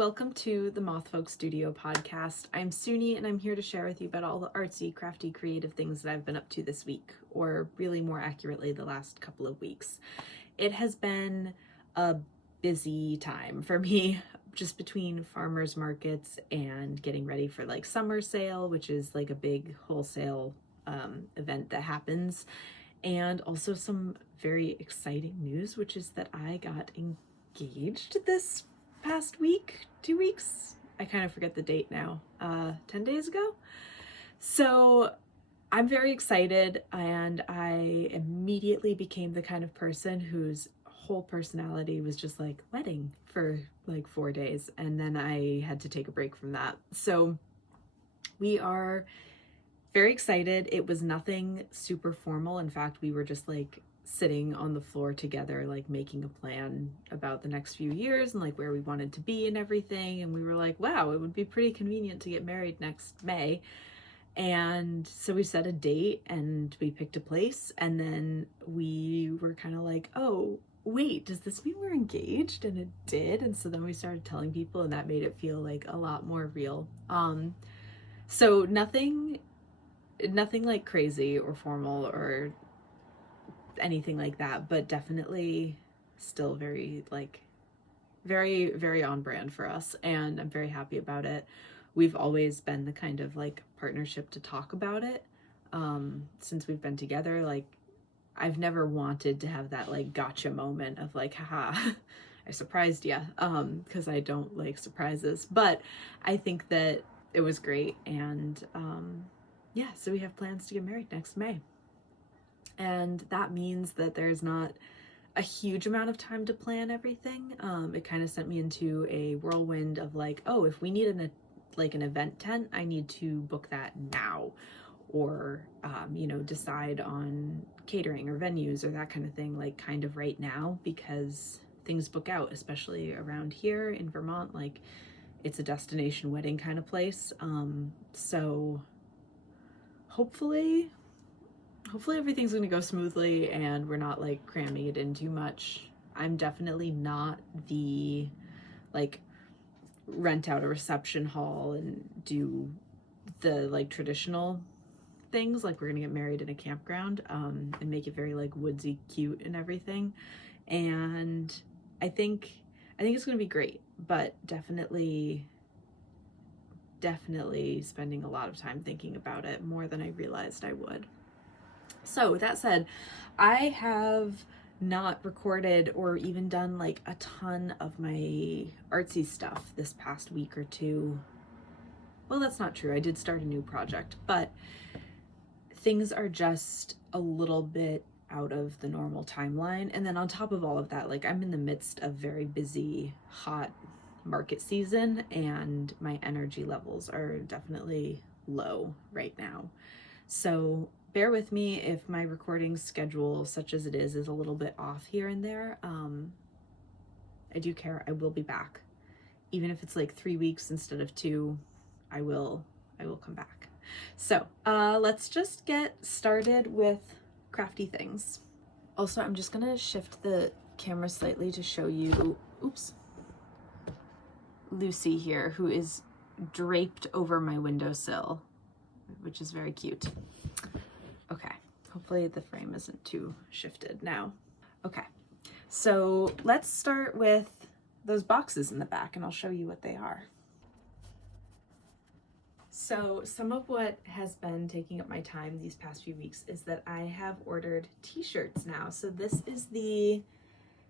Welcome to the Moth Folk Studio podcast. I'm Suni and I'm here to share with you about all the artsy, crafty, creative things that I've been up to this week, or really more accurately, the last couple of weeks. It has been a busy time for me, just between farmers markets and getting ready for like summer sale, which is like a big wholesale event that happens, and also some very exciting news, which is that I got engaged this past week, 2 weeks, I kind of forget the date now, 10 days ago. So I'm very excited, and I immediately became the kind of person whose whole personality was just like wedding for like 4 days, and then I had to take a break from that. So we are very excited. It was nothing super formal. In fact, we were just like sitting on the floor together, like making a plan about the next few years and like where we wanted to be and everything. And we were like, wow, it would be pretty convenient to get married next May. And so we set a date and we picked a place, and then we were kind of like, oh, wait, does this mean we're engaged? And it did. And so then we started telling people, and that made it feel like a lot more real. So nothing like crazy or formal or anything like that, but definitely still very on brand for us, and I'm very happy about it. We've always been the kind of like partnership to talk about it since we've been together. Like, I've never wanted to have that like gotcha moment of like, haha, I surprised ya, because I don't like surprises, but I think that it was great. And yeah, so we have plans to get married next May. And that means that there's not a huge amount of time to plan everything. It kind of sent me into a whirlwind of like, oh, if we need an event tent, I need to book that now, or decide on catering or venues or that kind of thing, like kind of right now, because things book out, especially around here in Vermont. Like, it's a destination wedding kind of place. So hopefully everything's going to go smoothly and we're not like cramming it in too much. I'm definitely not the like rent out a reception hall and do the like traditional things, like we're going to get married in a campground and make it very like woodsy cute and everything. And I think it's going to be great, but definitely spending a lot of time thinking about it, more than I realized I would. So with that said, I have not recorded or even done like a ton of my artsy stuff this past week or two. Well, that's not true. I did start a new project, but things are just a little bit out of the normal timeline. And then on top of all of that, like, I'm in the midst of very busy, hot market season, and my energy levels are definitely low right now. So bear with me if my recording schedule, such as it is a little bit off here and there. I do care. I will be back. Even if it's like 3 weeks instead of 2, I will come back. So let's just get started with crafty things. Also, I'm just gonna shift the camera slightly to show you, oops, Lucy here, who is draped over my windowsill, which is very cute. Okay, hopefully the frame isn't too shifted now. Okay, so let's start with those boxes in the back, and I'll show you what they are. So some of what has been taking up my time these past few weeks is that I have ordered t-shirts now. So this is the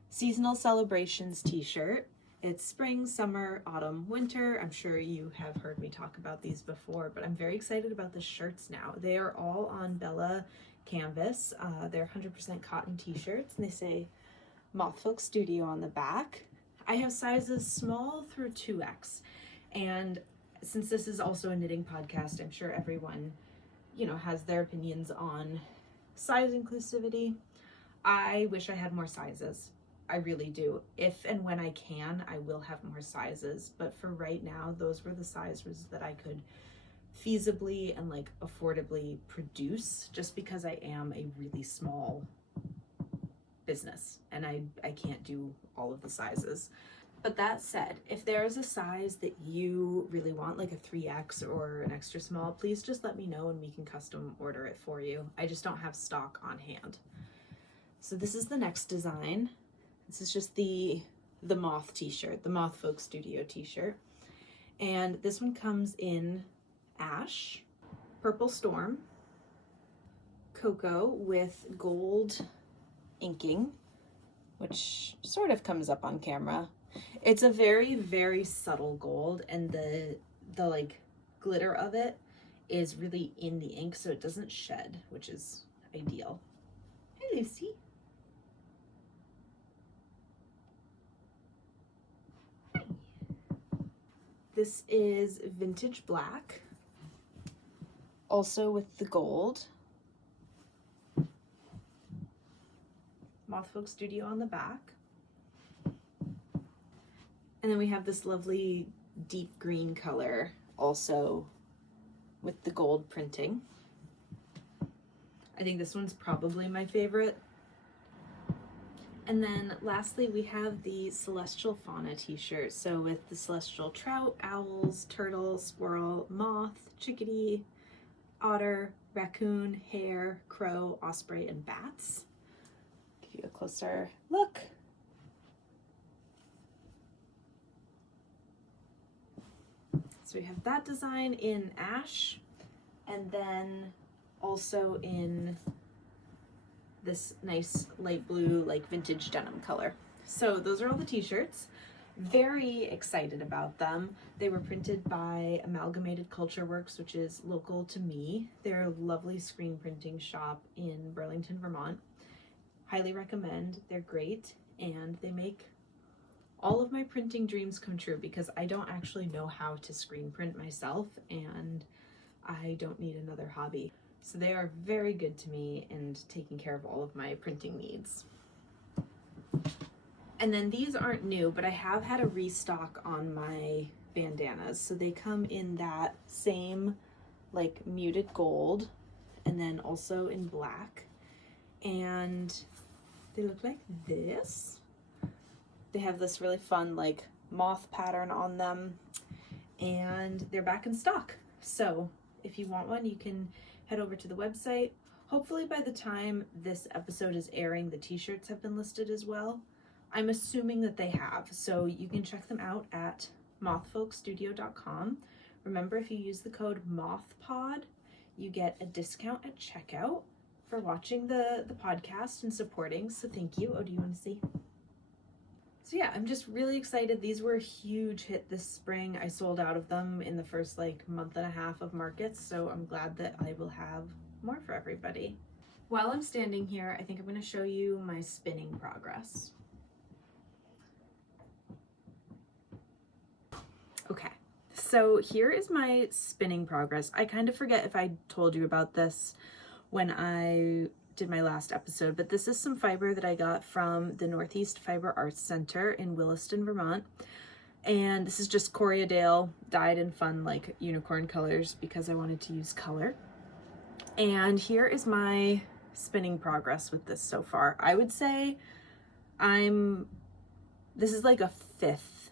Seasonal Celebrations t-shirt. It's spring, summer, autumn, winter. I'm sure you have heard me talk about these before, but I'm very excited about the shirts now. They are all on Bella canvas. They're 100% cotton t-shirts, and they say Moth Folk Studio on the back. I have sizes small through 2X, and since this is also a knitting podcast, I'm sure everyone, has their opinions on size inclusivity. I wish I had more sizes. I really do. If and when I can, I will have more sizes, but for right now, those were the sizes that I could feasibly and like affordably produce, just because I am a really small business and I can't do all of the sizes. But that said, if there is a size that you really want, like a 3X or an extra small, please just let me know and we can custom order it for you. I just don't have stock on hand. So this is the next design. This is just the Moth t-shirt, the Moth Folk Studio t-shirt. And this one comes in ash, purple storm, cocoa with gold inking, which sort of comes up on camera. It's a very, very subtle gold, and the like glitter of it is really in the ink, so it doesn't shed, which is ideal. Hey, Lucy. Hi. This is vintage black, also with the gold. Moth Folk Studio on the back. And then we have this lovely deep green color also with the gold printing. I think this one's probably my favorite. And then lastly, we have the Celestial Fauna t-shirt. So with the celestial trout, owls, turtle, squirrel, moth, chickadee, otter, raccoon, hare, crow, osprey, and bats. Give you a closer look. So we have that design in ash, and then also in this nice light blue, like vintage denim color. So those are all the t-shirts. Very excited about them. They were printed by Amalgamated Culture Works, which is local to me. They're a lovely screen printing shop in Burlington, Vermont. Highly recommend. They're great, and they make all of my printing dreams come true because I don't actually know how to screen print myself, and I don't need another hobby. So they are very good to me and taking care of all of my printing needs. And then these aren't new, but I have had a restock on my bandanas. So they come in that same like muted gold and then also in black. And they look like this. They have this really fun like moth pattern on them, and they're back in stock. So if you want one, you can head over to the website. Hopefully by the time this episode is airing, the t-shirts have been listed as well. I'm assuming that they have, so you can check them out at mothfolkstudio.com. Remember, if you use the code MOTHPOD, you get a discount at checkout for watching the podcast and supporting, so thank you. Oh, do you want to see? So yeah, I'm just really excited. These were a huge hit this spring. I sold out of them in the first like month and a half of markets, so I'm glad that I will have more for everybody. While I'm standing here, I think I'm going to show you my spinning progress. Okay, so here is my spinning progress. I kind of forget if I told you about this when I did my last episode, but this is some fiber that I got from the Northeast Fiber Arts Center in Williston, Vermont. And this is just Coriadale dyed in fun like unicorn colors because I wanted to use color. And here is my spinning progress with this so far. I would say this is like a fifth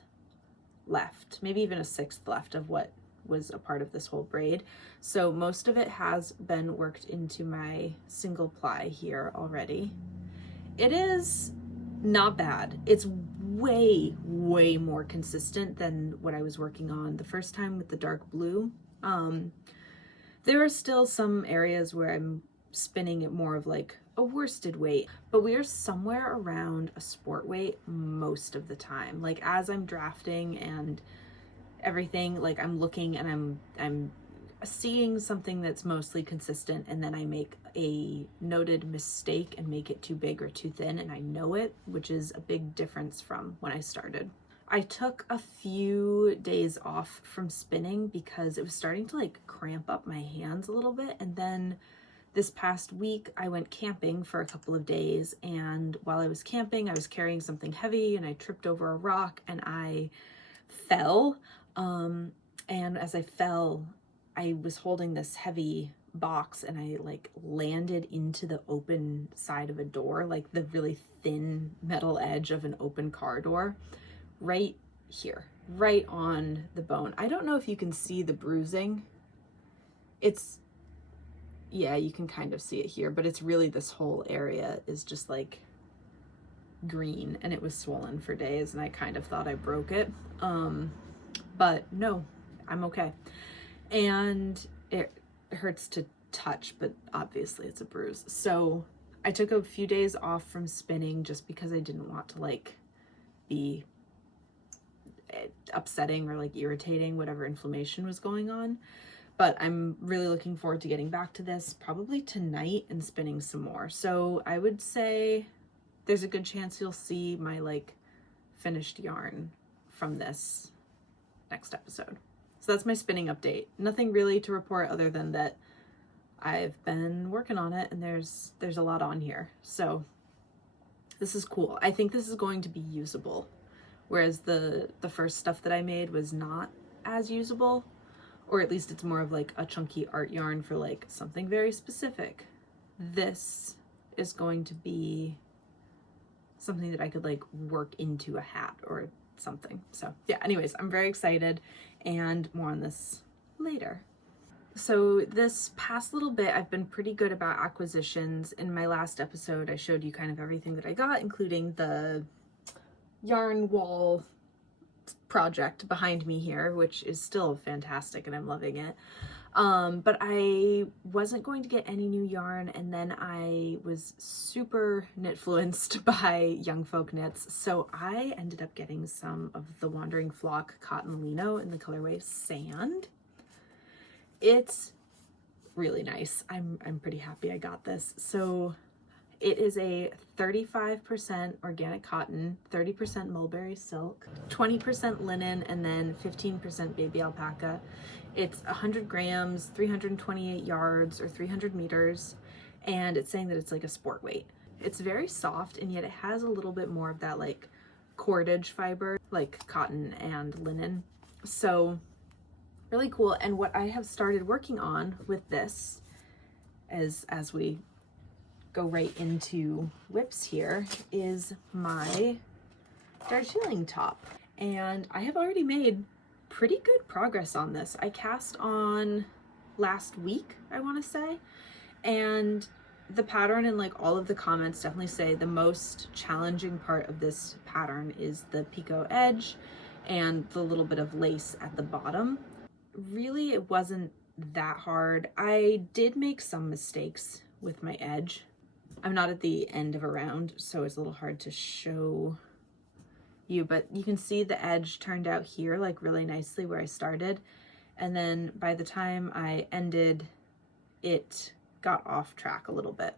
left, maybe even a sixth left of what was a part of this whole braid. So most of it has been worked into my single ply here already. It is not bad. It's way, way more consistent than what I was working on the first time with the dark blue. There are still some areas where I'm spinning it more of like a worsted weight, but we are somewhere around a sport weight most of the time. Like as I'm drafting and everything, like I'm looking and I'm seeing something that's mostly consistent, and then I make a noted mistake and make it too big or too thin, and I know it, which is a big difference from when I started. I took a few days off from spinning because it was starting to like cramp up my hands a little bit, and then this past week I went camping for a couple of days, and while I was camping I was carrying something heavy and I tripped over a rock and I fell. And as I fell, I was holding this heavy box and I like landed into the open side of a door, like the really thin metal edge of an open car door, right here, right on the bone. I don't know if you can see the bruising. Yeah, you can kind of see it here, but it's really this whole area is just like green, and it was swollen for days, and I kind of thought I broke it. But no, I'm okay. And it hurts to touch, but obviously it's a bruise. So I took a few days off from spinning just because I didn't want to like be upsetting or like irritating whatever inflammation was going on. But I'm really looking forward to getting back to this probably tonight and spinning some more. So I would say there's a good chance you'll see my like finished yarn from this next episode. So that's my spinning update. Nothing really to report other than that I've been working on it, and there's a lot on here. So this is cool. I think this is going to be usable, whereas the first stuff that I made was not as usable, or at least it's more of like a chunky art yarn for like something very specific. This is going to be something that I could like work into a hat or something. So yeah, anyways, I'm very excited, and more on this later. So this past little bit, I've been pretty good about acquisitions. In my last episode, I showed you kind of everything that I got, including the yarn wall project behind me here, which is still fantastic and I'm loving it. But I wasn't going to get any new yarn, and then I was super knit-fluenced by Young Folk Knits, so I ended up getting some of the Wandering Flock Cotton Lino in the colorway Sand. It's really nice. I'm pretty happy I got this. So it is a 35% organic cotton, 30% mulberry silk, 20% linen, and then 15% baby alpaca. It's 100 grams, 328 yards, or 300 meters, and it's saying that it's like a sport weight. It's very soft, and yet it has a little bit more of that like cordage fiber, like cotton and linen. So really cool. And what I have started working on with this, as we go right into whips here, is my Darjeeling top. And I have already made pretty good progress on this. I cast on last week, I want to say, and the pattern and like all of the comments definitely say the most challenging part of this pattern is the picot edge and the little bit of lace at the bottom. Really, it wasn't that hard. I did make some mistakes with my edge. I'm not at the end of a round, so it's a little hard to show you, but you can see the edge turned out here like really nicely where I started, and then by the time I ended, it got off track a little bit.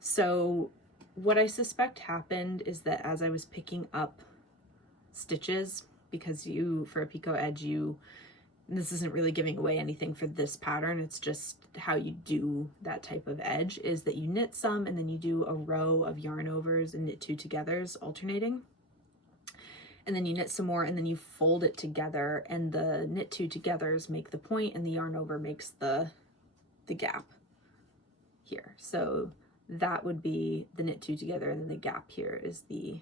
So what I suspect happened is that as I was picking up stitches, because for a picot edge, this isn't really giving away anything for this pattern, it's just how you do that type of edge, is that you knit some and then you do a row of yarn overs and knit two togethers alternating, and then you knit some more and then you fold it together, and the knit two togethers make the point and the yarn over makes the gap here. So that would be the knit two together, and then the gap here is the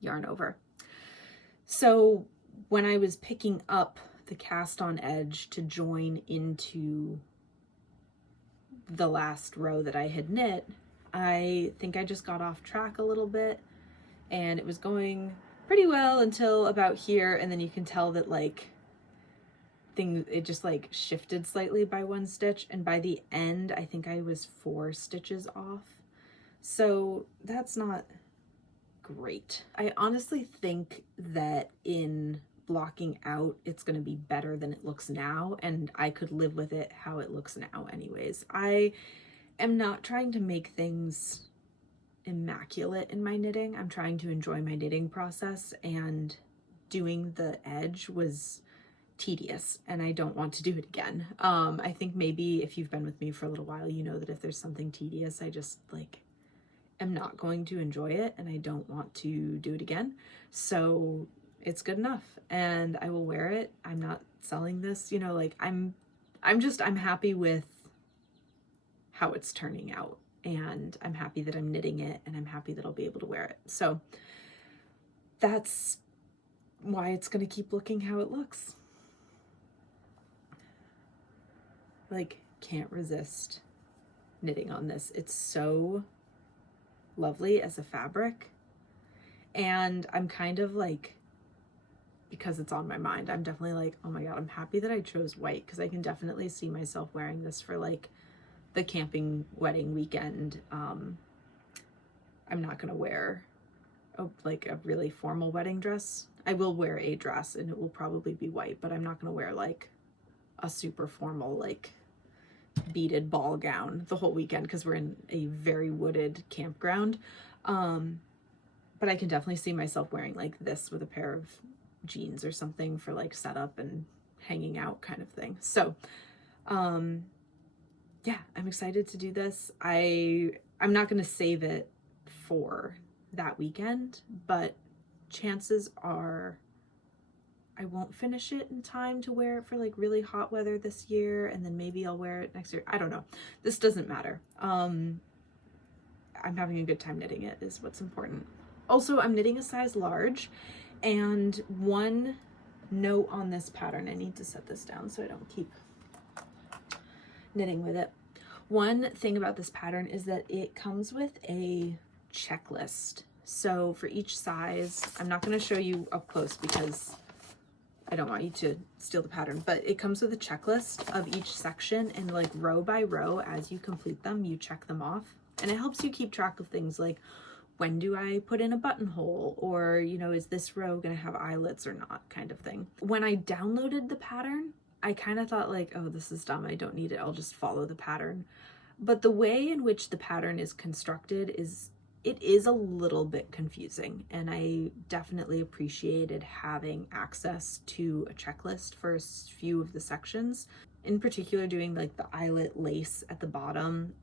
yarn over. So when I was picking up the cast on edge to join into the last row that I had knit, I think I just got off track a little bit, and it was going pretty well until about here, and then you can tell that like it just like shifted slightly by one stitch, and by the end I think I was 4 stitches off. So that's not great. I honestly think that in blocking out, it's going to be better than it looks now, and I could live with it how it looks now anyways. I am not trying to make things immaculate in my knitting. I'm trying to enjoy my knitting process, and doing the edge was tedious and I don't want to do it again. I think maybe if you've been with me for a little while, you know that if there's something tedious, I just like am not going to enjoy it and I don't want to do it again. So it's good enough and I will wear it. I'm not selling this, you know, like I'm happy with how it's turning out, and I'm happy that I'm knitting it, and I'm happy that I'll be able to wear it. So that's why it's going to keep looking how it looks. Like, can't resist knitting on this. It's so lovely as a fabric. And I'm kind of like, because it's on my mind, I'm definitely like, oh my God, I'm happy that I chose white, because I can definitely see myself wearing this for like the camping wedding weekend. I'm not gonna wear like a really formal wedding dress. I will wear a dress and it will probably be white, but I'm not gonna wear like a super formal like beaded ball gown the whole weekend because we're in a very wooded campground. But I can definitely see myself wearing like this with a pair of jeans or something for like setup and hanging out kind of thing. So yeah, I'm excited to do this. I'm not going to save it for that weekend, but chances are I won't finish it in time to wear it for like really hot weather this year, and then maybe I'll wear it next year. I don't know. This doesn't matter. I'm having a good time knitting it is what's important. Also, I'm knitting a size large, and one note on this pattern, I need to set this down so I don't keep knitting with it. One thing about this pattern is that it comes with a checklist. So for each size, I'm not going to show you up close because I don't want you to steal the pattern, but it comes with a checklist of each section, and like row by row, as you complete them, you check them off. And it helps you keep track of things like, when do I put in a buttonhole? Or, you know, is this row gonna have eyelets or not, kind of thing. When I downloaded the pattern, I kind of thought like, oh, this is dumb, I don't need it, I'll just follow the pattern. But the way in which the pattern is constructed is a little bit confusing, and I definitely appreciated having access to a checklist for a few of the sections, in particular doing like the eyelet lace at the bottom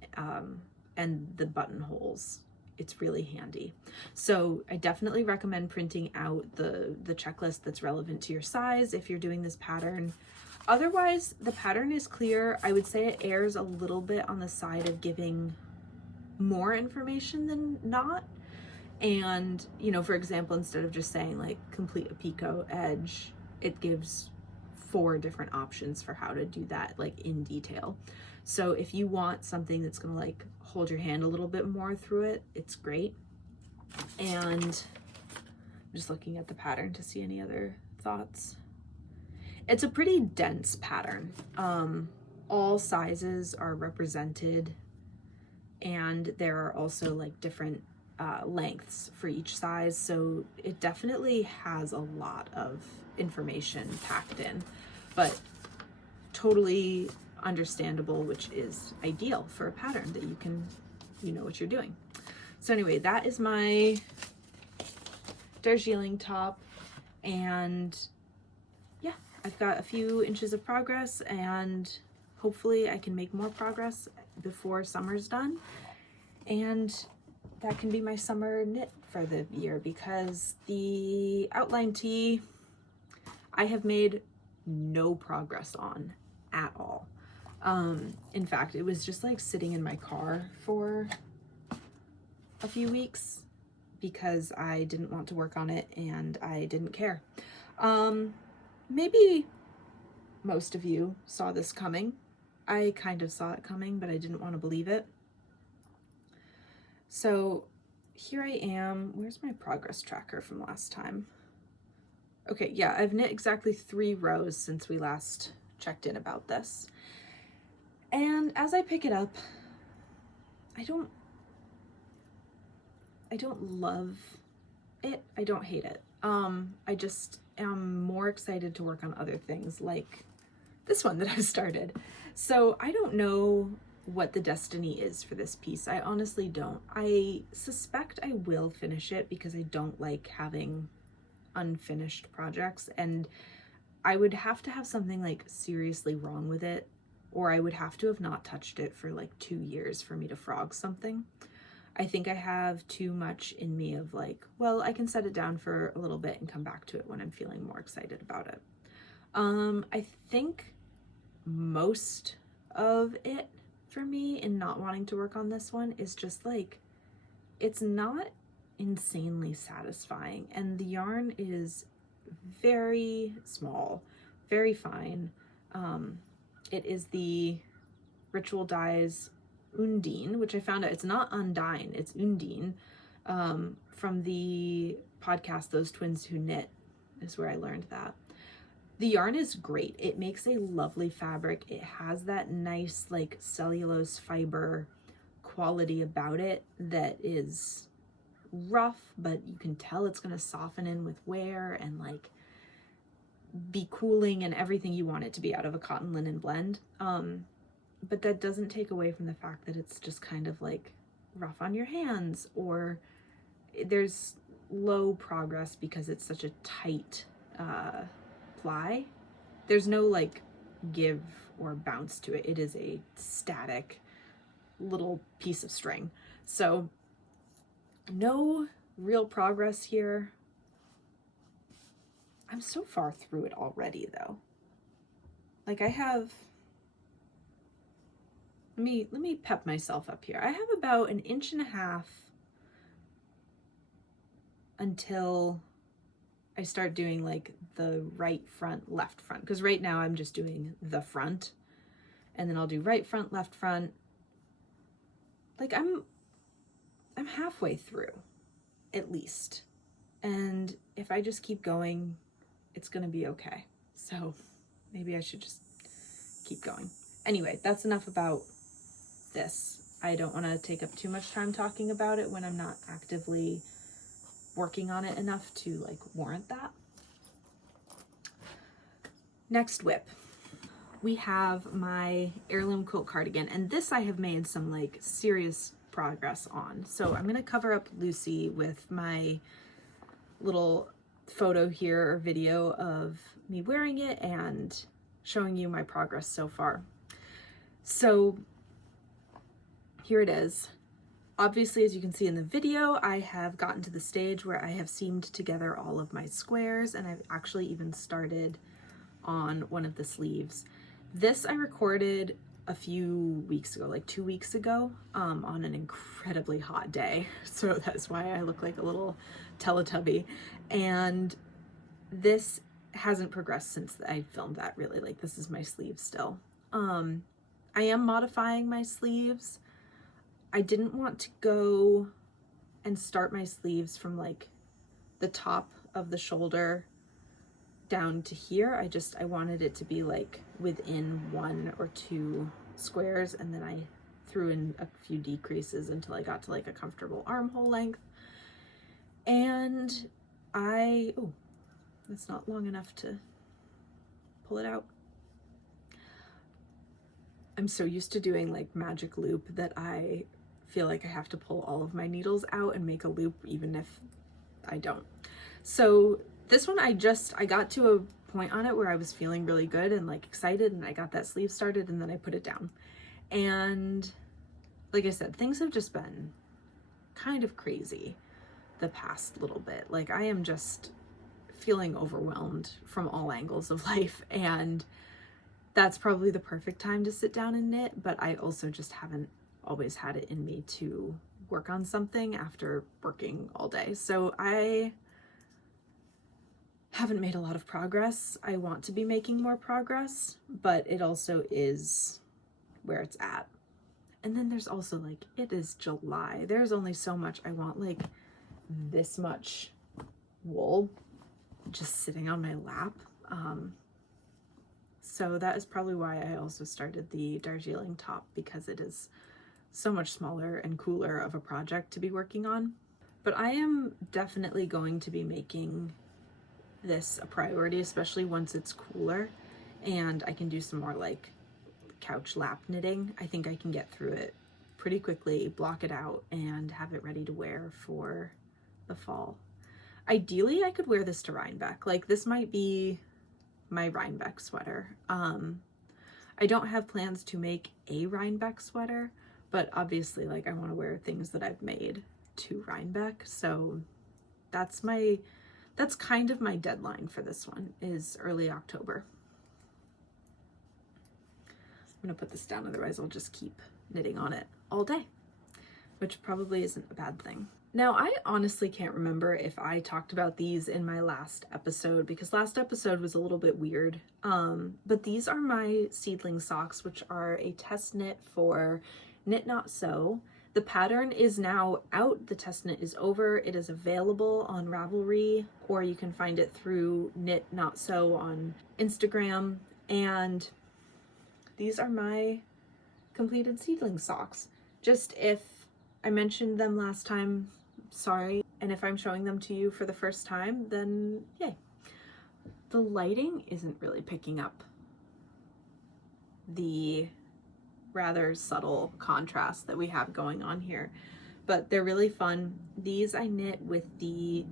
and the buttonholes. It's really handy. So I definitely recommend printing out the checklist that's relevant to your size if you're doing this pattern. Otherwise, the pattern is clear. I would say it errs a little bit on the side of giving more information than not. And, you know, for example, instead of just saying like complete a picot edge, it gives 4 different options for how to do that, like in detail. So if you want something that's gonna like hold your hand a little bit more through it, it's great. And I'm just looking at the pattern to see any other thoughts. It's a pretty dense pattern. All sizes are represented, and there are also like different lengths for each size. So it definitely has a lot of information packed in, but totally understandable, which is ideal for a pattern that you know what you're doing. So anyway, that is my Darjeeling top, and yeah, I've got a few inches of progress, and hopefully I can make more progress before summer's done, and that can be my summer knit for the year, because the outline tee I have made no progress on at all. In fact, it was just like sitting in my car for a few weeks because I didn't want to work on it and I didn't care. Maybe most of you saw this coming. I kind of saw it coming, but I didn't want to believe it. So here I am. Where's my progress tracker from last time? Okay, yeah, I've knit exactly 3 rows since we last checked in about this. And as I pick it up, I don't love it. I don't hate it. I just am more excited to work on other things like this one that I've started. So I don't know what the destiny is for this piece. I honestly don't. I suspect I will finish it because I don't like having unfinished projects, and I would have to have something like seriously wrong with it, or I would have to have not touched it for like 2 years for me to frog something. I think I have too much in me of like, well, I can set it down for a little bit and come back to it when I'm feeling more excited about it. I think most of it for me in not wanting to work on this one is just like, it's not insanely satisfying, and the yarn is very small, very fine. It is the Ritual Dyes Undine, which I found out it's not Undine, it's Undine, from the podcast Those Twins Who Knit is where I learned that. The yarn is great. It makes a lovely fabric. It has that nice like cellulose fiber quality about it that is rough, but you can tell it's going to soften in with wear and like be cooling and everything you want it to be out of a cotton linen blend. But that doesn't take away from the fact that it's just kind of like rough on your hands, or there's low progress because it's such a tight ply. There's no like give or bounce to it. It is a static little piece of string. So no real progress here. I'm so far through it already though. Like I have, let me pep myself up here. I have about 1.5 inches until I start doing like the right front, left front. Because right now I'm just doing the front, and then I'll do right front, left front. Like I'm halfway through, at least. And if I just keep going, it's gonna be okay. So maybe I should just keep going. Anyway, that's enough about this. I don't want to take up too much time talking about it when I'm not actively working on it enough to like warrant that. Next whip, we have my Heirloom Quilt Cardigan, and this I have made some like serious progress on. So I'm going to cover up Lucy with my little photo here or video of me wearing it and showing you my progress so far. So here it is. Obviously, as you can see in the video, I have gotten to the stage where I have seamed together all of my squares, and I've actually even started on one of the sleeves. This I recorded a few weeks ago, like 2 weeks ago, on an incredibly hot day. So that's why I look like a little Teletubby. And this hasn't progressed since I filmed that, really. Like, this is my sleeve still. I am modifying my sleeves. I didn't want to go and start my sleeves from like the top of the shoulder down to here. I wanted it to be like within 1 or 2 squares, and then I threw in a few decreases until I got to like a comfortable armhole length. And oh, that's not long enough to pull it out. I'm so used to doing like magic loop that I feel like I have to pull all of my needles out and make a loop even if I don't. So this one I got to a point on it where I was feeling really good and like excited, and I got that sleeve started, and then I put it down. And like I said, things have just been kind of crazy the past little bit. Like I am just feeling overwhelmed from all angles of life, and that's probably the perfect time to sit down and knit, but I also just haven't always had it in me to work on something after working all day. So I haven't made a lot of progress. I want to be making more progress, but it also is where it's at. And then there's also like, it is July. There's only so much I want, like this much wool just sitting on my lap. So that is probably why I also started the Darjeeling top, because it is so much smaller and cooler of a project to be working on. But I am definitely going to be making this a priority, especially once it's cooler and I can do some more like couch lap knitting. I think I can get through it pretty quickly, block it out, and have it ready to wear for the fall. Ideally, I could wear this to Rhinebeck. Like this might be my Rhinebeck sweater. I don't have plans to make a Rhinebeck sweater, but obviously like I want to wear things that I've made to Rhinebeck. So that's kind of my deadline for this one, is early October. I'm gonna put this down, otherwise I'll just keep knitting on it all day, which probably isn't a bad thing. Now, I honestly can't remember if I talked about these in my last episode, because last episode was a little bit weird. But these are my Seedling Socks, which are a test knit for Knit.Knot.Sew. The pattern is now out. The test knit is over. It is available on Ravelry, or you can find it through Knit.Knot.Sew on Instagram. And these are my completed Seedling Socks. Just if I mentioned them last time, sorry. And if I'm showing them to you for the first time, then yay. The lighting isn't really picking up the rather subtle contrast that we have going on here, but they're really fun. These I knit with the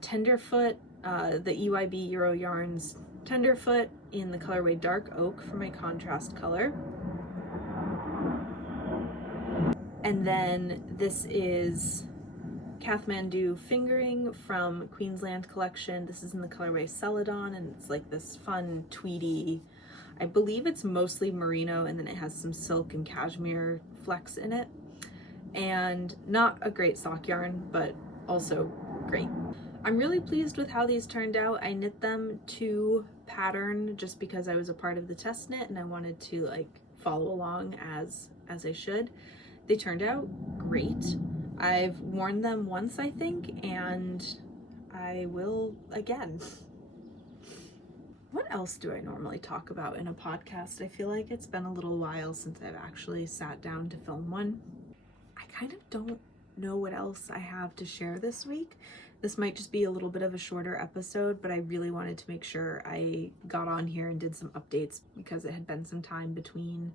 Tenderfoot, the EYB Euro Yarns Tenderfoot in the colorway Dark Oak for my contrast color. And then this is Kathmandu Fingering from Queensland collection. This is in the colorway Celadon, and it's like this fun tweedy, I believe it's mostly merino, and then it has some silk and cashmere flecks in it. And not a great sock yarn, but also great. I'm really pleased with how these turned out. I knit them to pattern just because I was a part of the test knit and I wanted to like follow along as I should. They turned out great. I've worn them once, I think, and I will again. What else do I normally talk about in a podcast? I feel like it's been a little while since I've actually sat down to film one. I kind of don't know what else I have to share this week. This might just be a little bit of a shorter episode, but I really wanted to make sure I got on here and did some updates because it had been some time between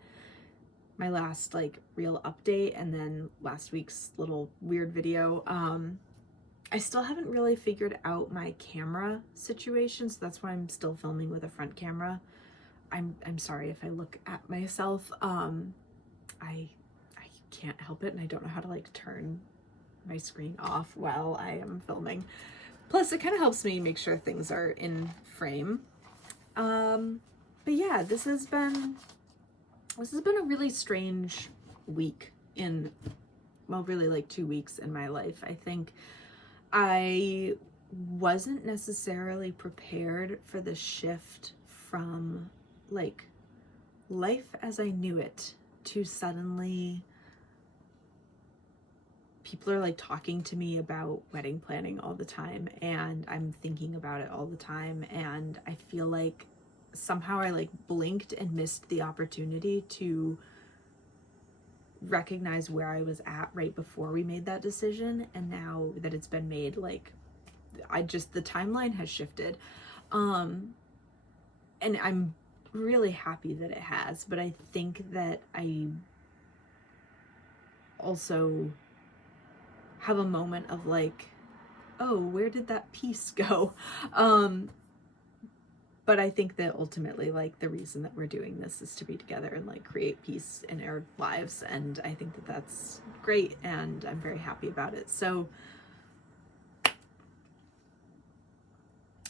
my last like real update and then last week's little weird video. I still haven't really figured out my camera situation, so that's why I'm still filming with a front camera. I'm sorry if I look at myself. I can't help it, and I don't know how to like turn my screen off while I am filming. Plus, it kind of helps me make sure things are in frame. But yeah, this has been a really strange week in, well, really like 2 weeks in my life. I think I wasn't necessarily prepared for the shift from like life as I knew it to suddenly people are like talking to me about wedding planning all the time, and I'm thinking about it all the time, and I feel like somehow I like blinked and missed the opportunity to recognize where I was at right before we made that decision. And now that it's been made, like the timeline has shifted. And I'm really happy that it has, but I think that I also have a moment of like, oh, where did that piece go? But I think that ultimately, like, the reason that we're doing this is to be together and like create peace in our lives, and I think that that's great, and I'm very happy about it. So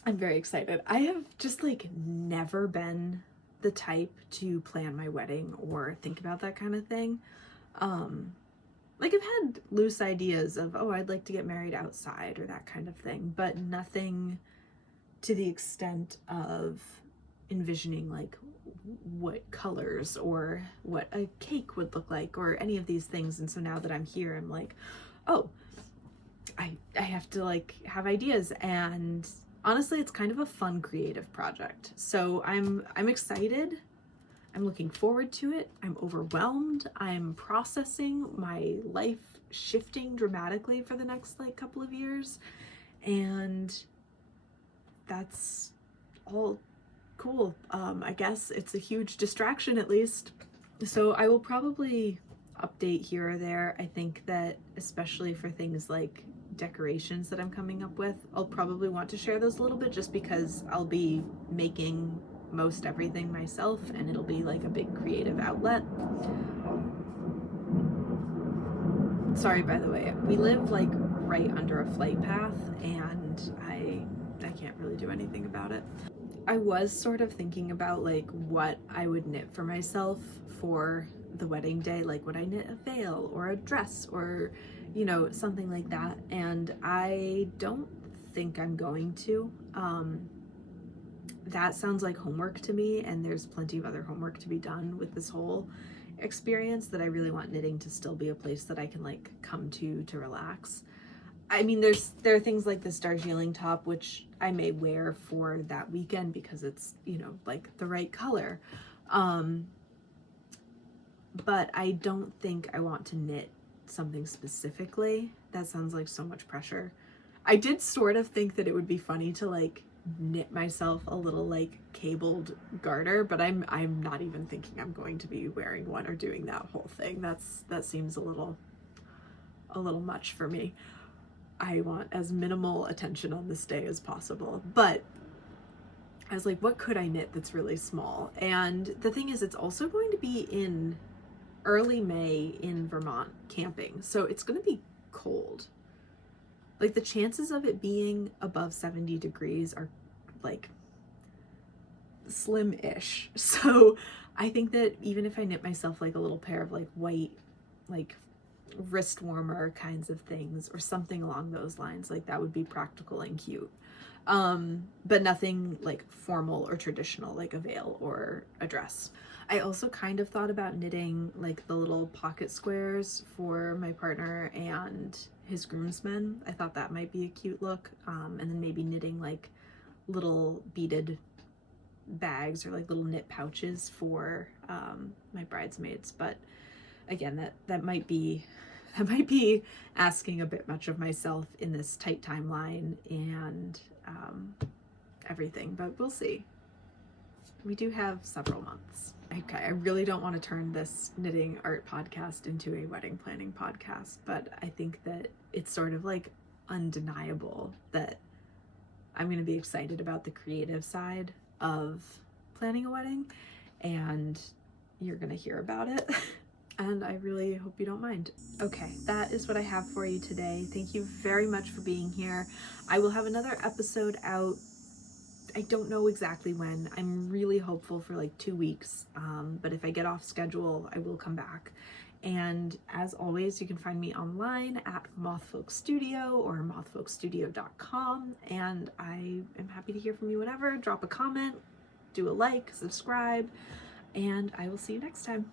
I'm very excited. I have just like never been the type to plan my wedding or think about that kind of thing. Like I've had loose ideas of, oh, I'd like to get married outside or that kind of thing, but nothing to the extent of envisioning like what colors or what a cake would look like or any of these things. And so now that I'm here, I'm like, oh, I have to like have ideas, and honestly, it's kind of a fun creative project. So I'm excited. I'm looking forward to it. I'm overwhelmed. I'm processing my life shifting dramatically for the next like couple of years. And that's all cool. I guess it's a huge distraction at least. So I will probably update here or there. I think that especially for things like decorations that I'm coming up with, I'll probably want to share those a little bit just because I'll be making most everything myself and it'll be like a big creative outlet. Sorry, by the way, we live like right under a flight path and I can't really do anything about it. I was sort of thinking about like what I would knit for myself for the wedding day. Like, would I knit a veil or a dress or, you know, something like that. And I don't think I'm going to. That sounds like homework to me, and there's plenty of other homework to be done with this whole experience, that I really want knitting to still be a place that I can like come to relax. I mean, there are things like this Darjeeling top, which I may wear for that weekend because it's, you know, like the right color. But I don't think I want to knit something specifically. That sounds like so much pressure. I did sort of think that it would be funny to like knit myself a little like cabled garter, but I'm not even thinking I'm going to be wearing one or doing that whole thing. That seems a little much for me. I want as minimal attention on this day as possible. But I was like, what could I knit that's really small? And the thing is, it's also going to be in early May in Vermont camping, so it's going to be cold. Like, the chances of it being above 70 degrees are like slim-ish. So I think that even if I knit myself like a little pair of like white, like wrist warmer kinds of things or something along those lines, like that would be practical and cute. But nothing like formal or traditional, like a veil or a dress. I also kind of thought about knitting like the little pocket squares for my partner and his groomsmen. I thought that might be a cute look. And then maybe knitting like little beaded bags or like little knit pouches for my bridesmaids. But again, that might be asking a bit much of myself in this tight timeline and everything, but we'll see. We do have several months. Okay, I really don't want to turn this knitting art podcast into a wedding planning podcast, but I think that it's sort of like undeniable that I'm going to be excited about the creative side of planning a wedding, and you're going to hear about it. And I really hope you don't mind. Okay, that is what I have for you today. Thank you very much for being here. I will have another episode out. I don't know exactly when. I'm really hopeful for like 2 weeks. But if I get off schedule, I will come back. And as always, you can find me online at Moth Folk Studio or mothfolkstudio.com. And I am happy to hear from you whenever. Drop a comment, do a like, subscribe, and I will see you next time.